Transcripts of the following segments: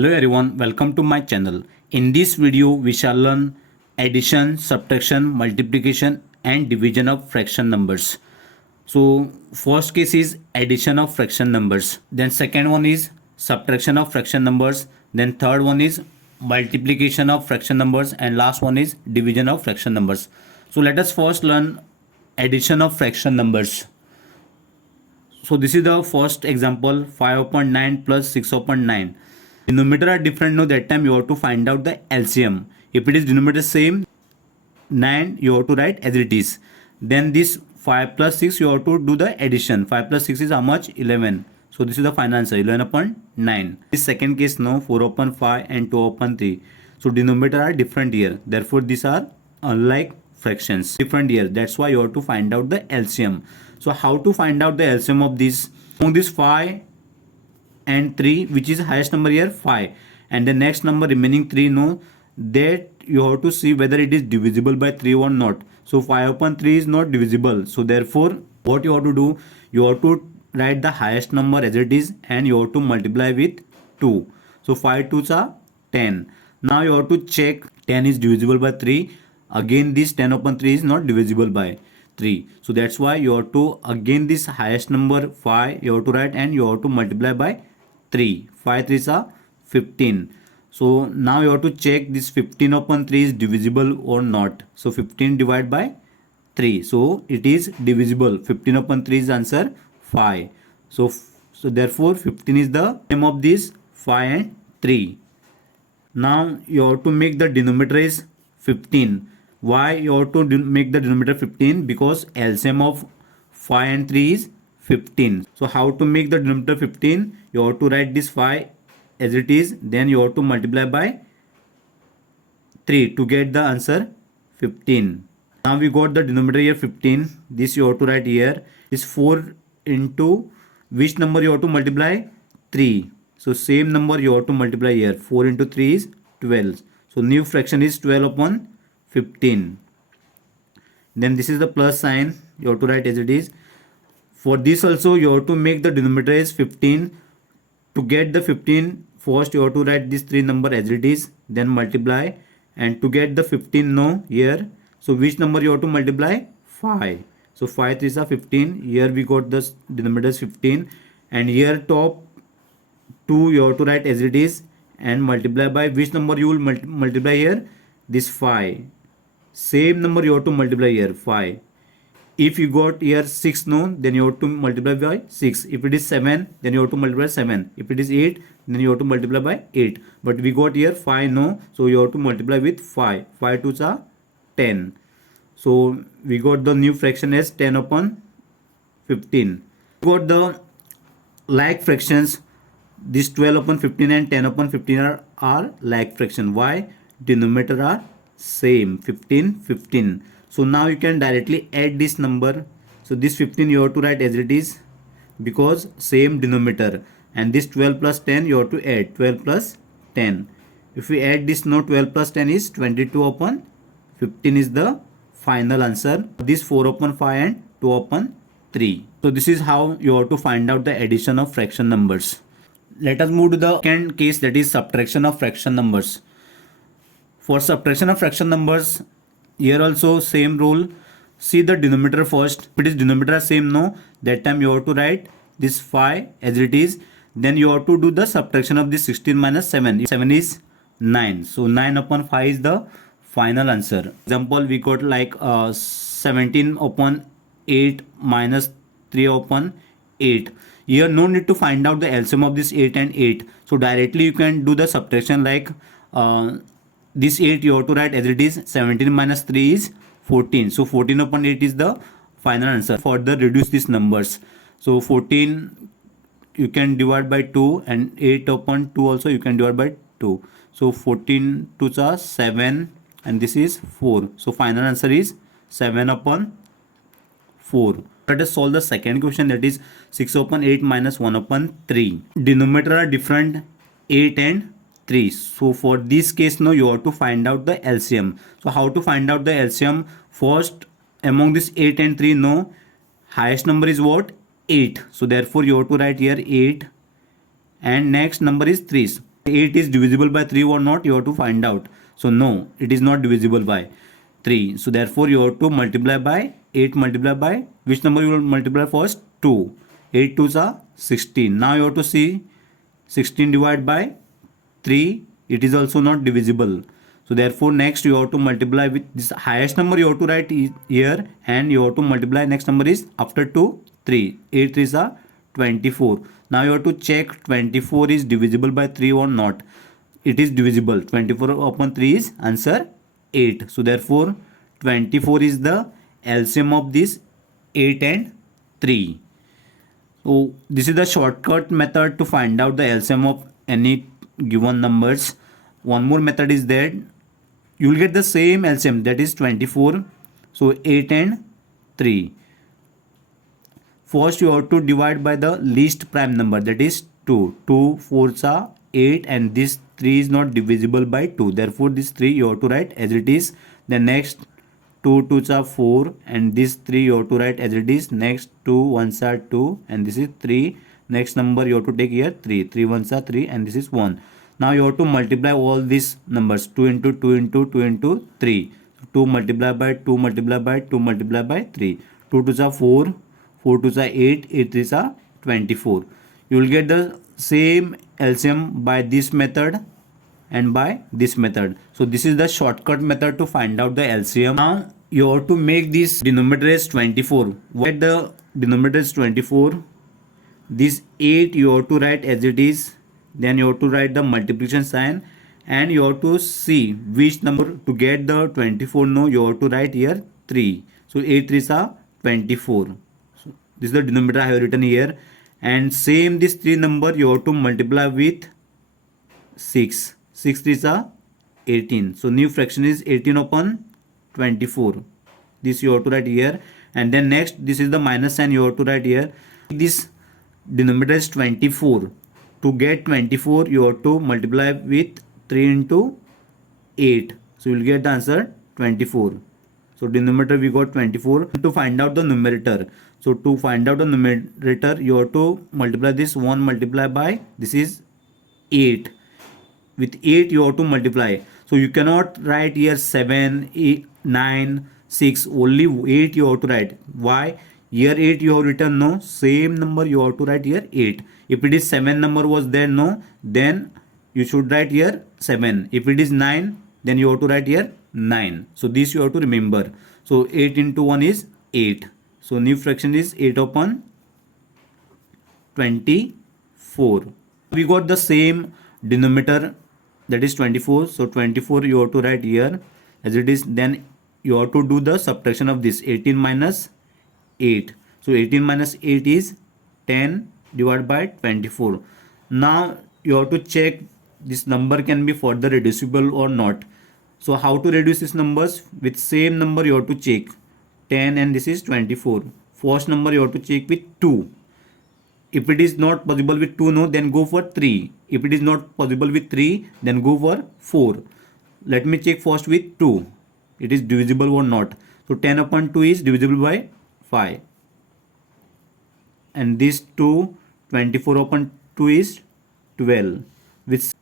Hello everyone, welcome to my channel. In this video we shall learn addition, subtraction, multiplication and division of fraction numbers. So first case is addition of fraction numbers, then second one is subtraction of fraction numbers, then third one is multiplication of fraction numbers, and last one is division of fraction numbers. So let us first learn addition of fraction numbers. So this is the first example, 5/9 plus 6/9. Denominator are different, no, that time you have to find out the LCM. If it is denominator same, 9 you have to write as it is. Then this 5 plus 6 you have to do the addition. 5 plus 6 is how much? 11. So this is the final answer, 11/9. This second case, no, 4/5 and 2/3. So denominator are different here. Therefore these are unlike fractions, different here. That's why you have to find out the LCM. So how to find out the LCM of this? Among this 5 and 3, which is highest number here, 5, and the next number remaining 3, no, that you have to see whether it is divisible by 3 or not. So 5/3 is not divisible. So therefore what you have to do, you have to write the highest number as it is and you have to multiply with 2. So 5 2s are 10. Now you have to check 10 is divisible by 3. Again this 10/3 is not divisible by 3. So that's why you have to, again this highest number 5 you have to write and you have to multiply by 3. 5 3s are 15. So now you have to check this 15/3 is divisible or not. So 15 divided by 3. So it is divisible. 15/3 is answer 5. So therefore 15 is the sum of this 5 and 3. Now you have to make the denominator is 15. Why you have to make the denominator 15? Because LCM of 5 and 3 is 15. So how to make the denominator 15? You have to write this 5 as it is, then you have to multiply by 3 to get the answer 15. Now we got the denominator here 15. This you have to write here is 4 into which number you have to multiply? 3. So same number you have to multiply here. 4 into 3 is 12. So new fraction is 12/15. Then this is the plus sign you have to write as it is. For this also you have to make the denominator is 15. To get the 15, first you have to write this 3 number as it is, then multiply, and to get the 15, no, here, so which number you have to multiply? 5. So 5 3s are 15. Here we got the denominator is 15, and here top 2 you have to write as it is and multiply by which number you will multiply here? This 5. Same number you have to multiply here, 5. If you got here 6, no, then you have to multiply by 6. If it is 7, then you have to multiply by 7. If it is 8, then you have to multiply by 8. But we got here 5, no, so you have to multiply with 5. 5 2s are 10. So we got the new fraction as 10/15. We got the like fractions. This 12/15 and 10/15 are like fraction. Why? Denominator are same, 15 15. So now you can directly add this number. So this 15 you have to write as it is because same denominator, and this 12 plus 10 you have to add 12 plus 10. If we add this, no, 12 plus 10 is 22/15 is the final answer. This 4/5 and 2/3. So this is how you have to find out the addition of fraction numbers. Let us move to the second case, that is subtraction of fraction numbers. For subtraction of fraction numbers, here also same rule. See the denominator first. If it is denominator same, no, that time you have to write this 5 as it is. Then you have to do the subtraction of this 16 minus 7. 7 is 9. So 9/5 is the final answer. Example, we got like 17/8 minus 3/8. Here no need to find out the LCM of this 8 and 8. So directly you can do the subtraction like this 8 you have to write as it is. 17 minus 3 is 14. So 14/8 is the final answer. Further reduce these numbers. So 14 you can divide by 2, and 8/2 also you can divide by 2. So 14 2s are 7, and this is 4. So final answer is 7/4. Let us solve the second question, that is 6/8 minus 1/3. Denominator are different, 8 and 3. So for this case, now you have to find out the LCM. So how to find out the LCM? First, among this 8 and 3, no, highest number is what? 8. So therefore you have to write here 8, and next number is 3. 8 is divisible by 3 or not, you have to find out. So no, it is not divisible by 3. So therefore you have to multiply by 8, multiply by which number you will multiply first? 2. 8 2s are 16. Now you have to see 16 divided by 3, it is also not divisible. So therefore next you have to multiply with this highest number, you have to write here, and you have to multiply next number is after 2 3. 8 3s are 24. Now you have to check 24 is divisible by 3 or not. It is divisible. 24 upon 3 is answer 8. So therefore 24 is the LCM of this 8 and 3. So this is the shortcut method to find out the LCM of any given numbers. One more method is that you will get the same LCM, that is 24. So 8 and 3. First you have to divide by the least prime number, that is 2. 2 4s are 8 and this 3 is not divisible by 2. Therefore this 3 you have to write as it is. Then next 2 2s are 4 and this 3 you have to write as it is. Next 2 1s are 2 and this is 3. Next number you have to take here 3. 3 1s are 3 and this is 1. Now you have to multiply all these numbers 2 into 2 into 2 into 3. 2 multiply by 2 multiply by 2 multiply by 3. 2 2s are 4. 4 2s are 8. 8 3s are 24. You will get the same LCM by this method and by this method. So this is the shortcut method to find out the LCM. Now you have to make this denominator as 24. What the denominator is 24? This 8 you have to write as it is. Then you have to write the multiplication sign and you have to see which number to get the 24. No, you have to write here 3. So 8 3s are 24. So this is the denominator I have written here. And same this 3 number you have to multiply with 6. 6 3s are 18. So new fraction is 18 upon 24. This you have to write here. And then next this is the minus sign you have to write here. This denominator is 24. To get 24 you have to multiply with 3 into 8. So you will get the answer 24. So denominator we got 24. To find out the numerator. So to find out the numerator you have to multiply this 1 multiply by this is 8. With 8 you have to multiply. So you cannot write here 7, 8, 9, 6. Only 8 you have to write. Why? Here 8 you have written, no. Same number you have to write here 8. If it is 7 number was there, no, then you should write here 7. If it is 9, then you have to write here 9. So this you have to remember. So 8 into 1 is 8. So new fraction is 8 upon 24. We got the same denominator, that is 24. So 24 you have to write here as it is. Then you have to do the subtraction of this 18 minus 8. So 18 minus 8 is 10 divided by 24. Now you have to check this number can be further reducible or not. So how to reduce these numbers? With same number you have to check 10 and this is 24. First number you have to check with 2. If it is not possible with 2, no, then go for 3. If it is not possible with 3, then go for 4. Let me check first with 2. It is divisible or not. So 10 upon 2 is divisible by 5. And this 2, 24 upon 2 is 12.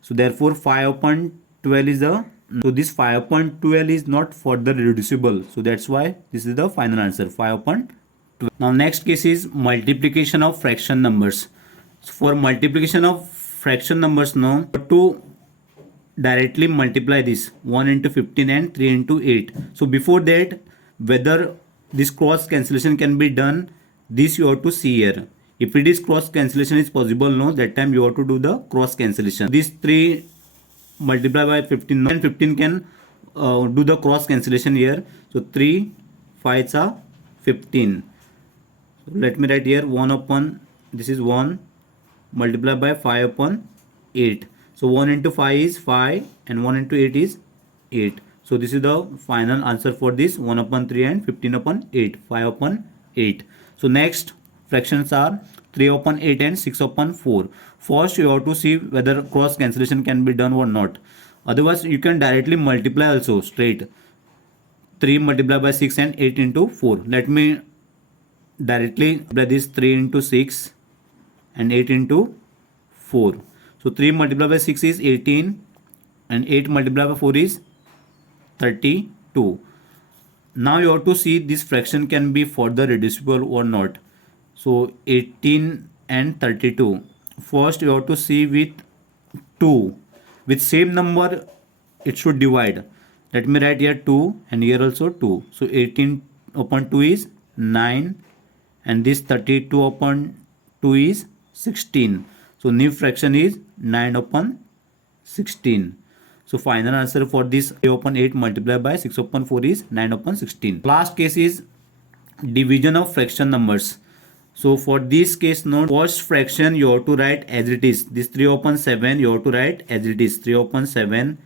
So therefore 5 upon 12 is the, so this 5 upon 12 is not further reducible. So that's why this is the final answer, 5 upon 12. Now next case is multiplication of fraction numbers. So for multiplication of fraction numbers, now to directly multiply this 1 into 15 and 3 into 8. So before that, whether this cross cancellation can be done, this you have to see here. If it is cross cancellation is possible, no, that time you have to do the cross cancellation. This 3 multiply by 15, no, and 15 can do the cross cancellation here. So 3 5s are 15. So let me write here 1 upon, this is 1 multiply by 5 upon 8. So 1 into 5 is 5 and 1 into 8 is 8. So this is the final answer for this 1 upon 3 and 15 upon 8, 5 upon 8. So next fractions are 3 upon 8 and 6 upon 4. First you have to see whether cross cancellation can be done or not. Otherwise you can directly multiply also straight. 3 multiply by 6 and 8 into 4. Let me directly multiply this 3 into 6 and 8 into 4. So 3 multiplied by 6 is 18 and 8 multiplied by 4 is 32. Now you have to see this fraction can be further reducible or not. So 18 and 32. First you have to see with 2. With same number it should divide. Let me write here 2 and here also 2. So 18 upon 2 is 9 and this 32 upon 2 is 16. So new fraction is 9 upon 16. So final answer for this 3 upon 8 multiplied by 6 upon 4 is 9 upon 16. Last case is division of fraction numbers. So for this case, note first fraction you have to write as it is. This 3 upon 7 you have to write as it is 3 upon 7.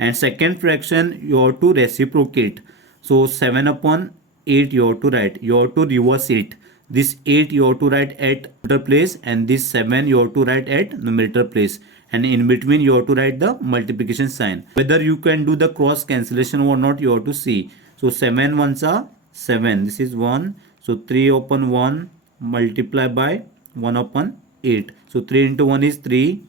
And second fraction you have to reciprocate. So 7 upon 8 you have to write. You have to reverse it. This 8 you have to write at numerator place and this 7 you have to write at numerator place. And in between you have to write the multiplication sign. Whether you can do the cross cancellation or not you have to see. So 7 ones are 7. This is 1. So 3 upon 1 multiply by 1 upon 8. So 3 into 1 is 3.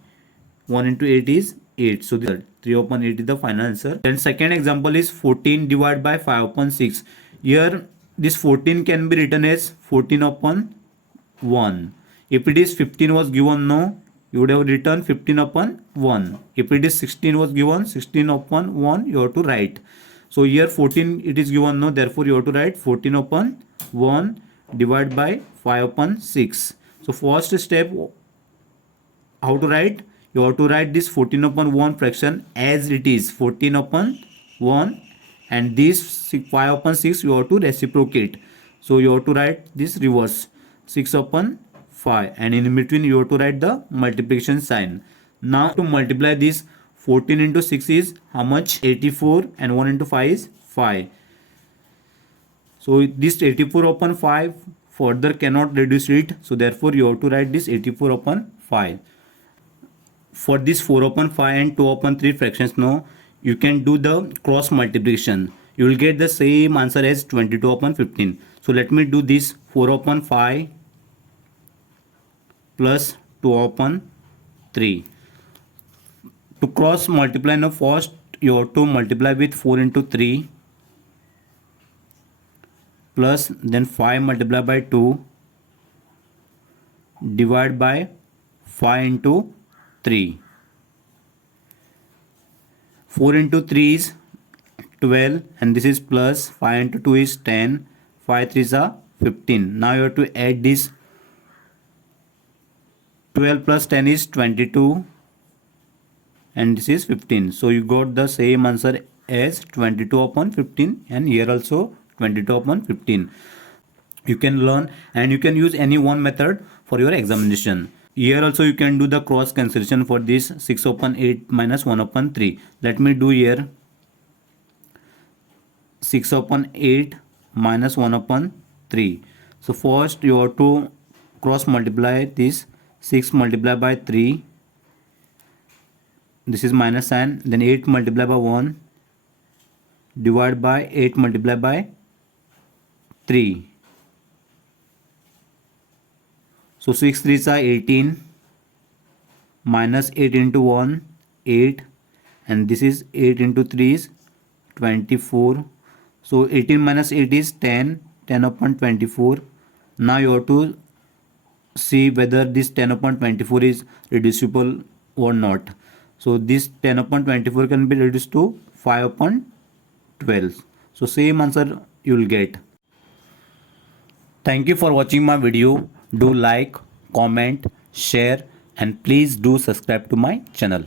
1 into 8 is 8. So this 3 upon 8 is the final answer. Then second example is 14 divided by 5 upon 6. Here this 14 can be written as 14 upon 1. If it is 15 was given, no, you would have written 15 upon 1. If it is 16 was given, 16 upon 1 you have to write. So here 14 it is given, no, therefore you have to write 14 upon 1 divided by 5 upon 6. So first step, how to write? You have to write this 14 upon 1 fraction as it is 14 upon 1 and this 5 upon 6 you have to reciprocate. So you have to write this reverse 6 upon 5 and in between you have to write the multiplication sign. Now to multiply this 14 into 6 is how much? 84 and 1 into 5 is 5. So this 84 upon 5 further cannot reduce it. So therefore you have to write this 84 upon 5. For this 4 upon 5 and 2 upon 3 fractions, no, you can do the cross multiplication. You will get the same answer as 22 upon 15. So let me do this 4 upon 5 plus 2 upon 3. To cross multiply, now first you have to multiply with 4 into 3 plus then 5 multiplied by 2 divide by 5 into 3. 4 into 3 is 12 and this is plus 5 into 2 is 10. 5 3s are 15. Now you have to add this 12 plus 10 is 22 and this is 15. So you got the same answer as 22 upon 15 and here also 22 upon 15. You can learn and you can use any one method for your examination. Here also you can do the cross cancellation for this 6 upon 8 minus 1 upon 3. Let me do here 6 upon 8 minus 1 upon 3. So first you have to cross multiply this 6 multiplied by 3. This is minus sign. Then 8 multiplied by 1 divided by 8 multiplied by 3. So 6 3s are 18 minus 8 into 1 8 and this is 8 into 3 is 24. So 18 minus 8 is 10. 10 upon 24. Now you have to see whether this 10 upon 24 is reducible or not. So this 10 upon 24 can be reduced to 5 upon 12. So same answer you will get. Thank you for watching my video. Do like, comment, share and please do subscribe to my channel.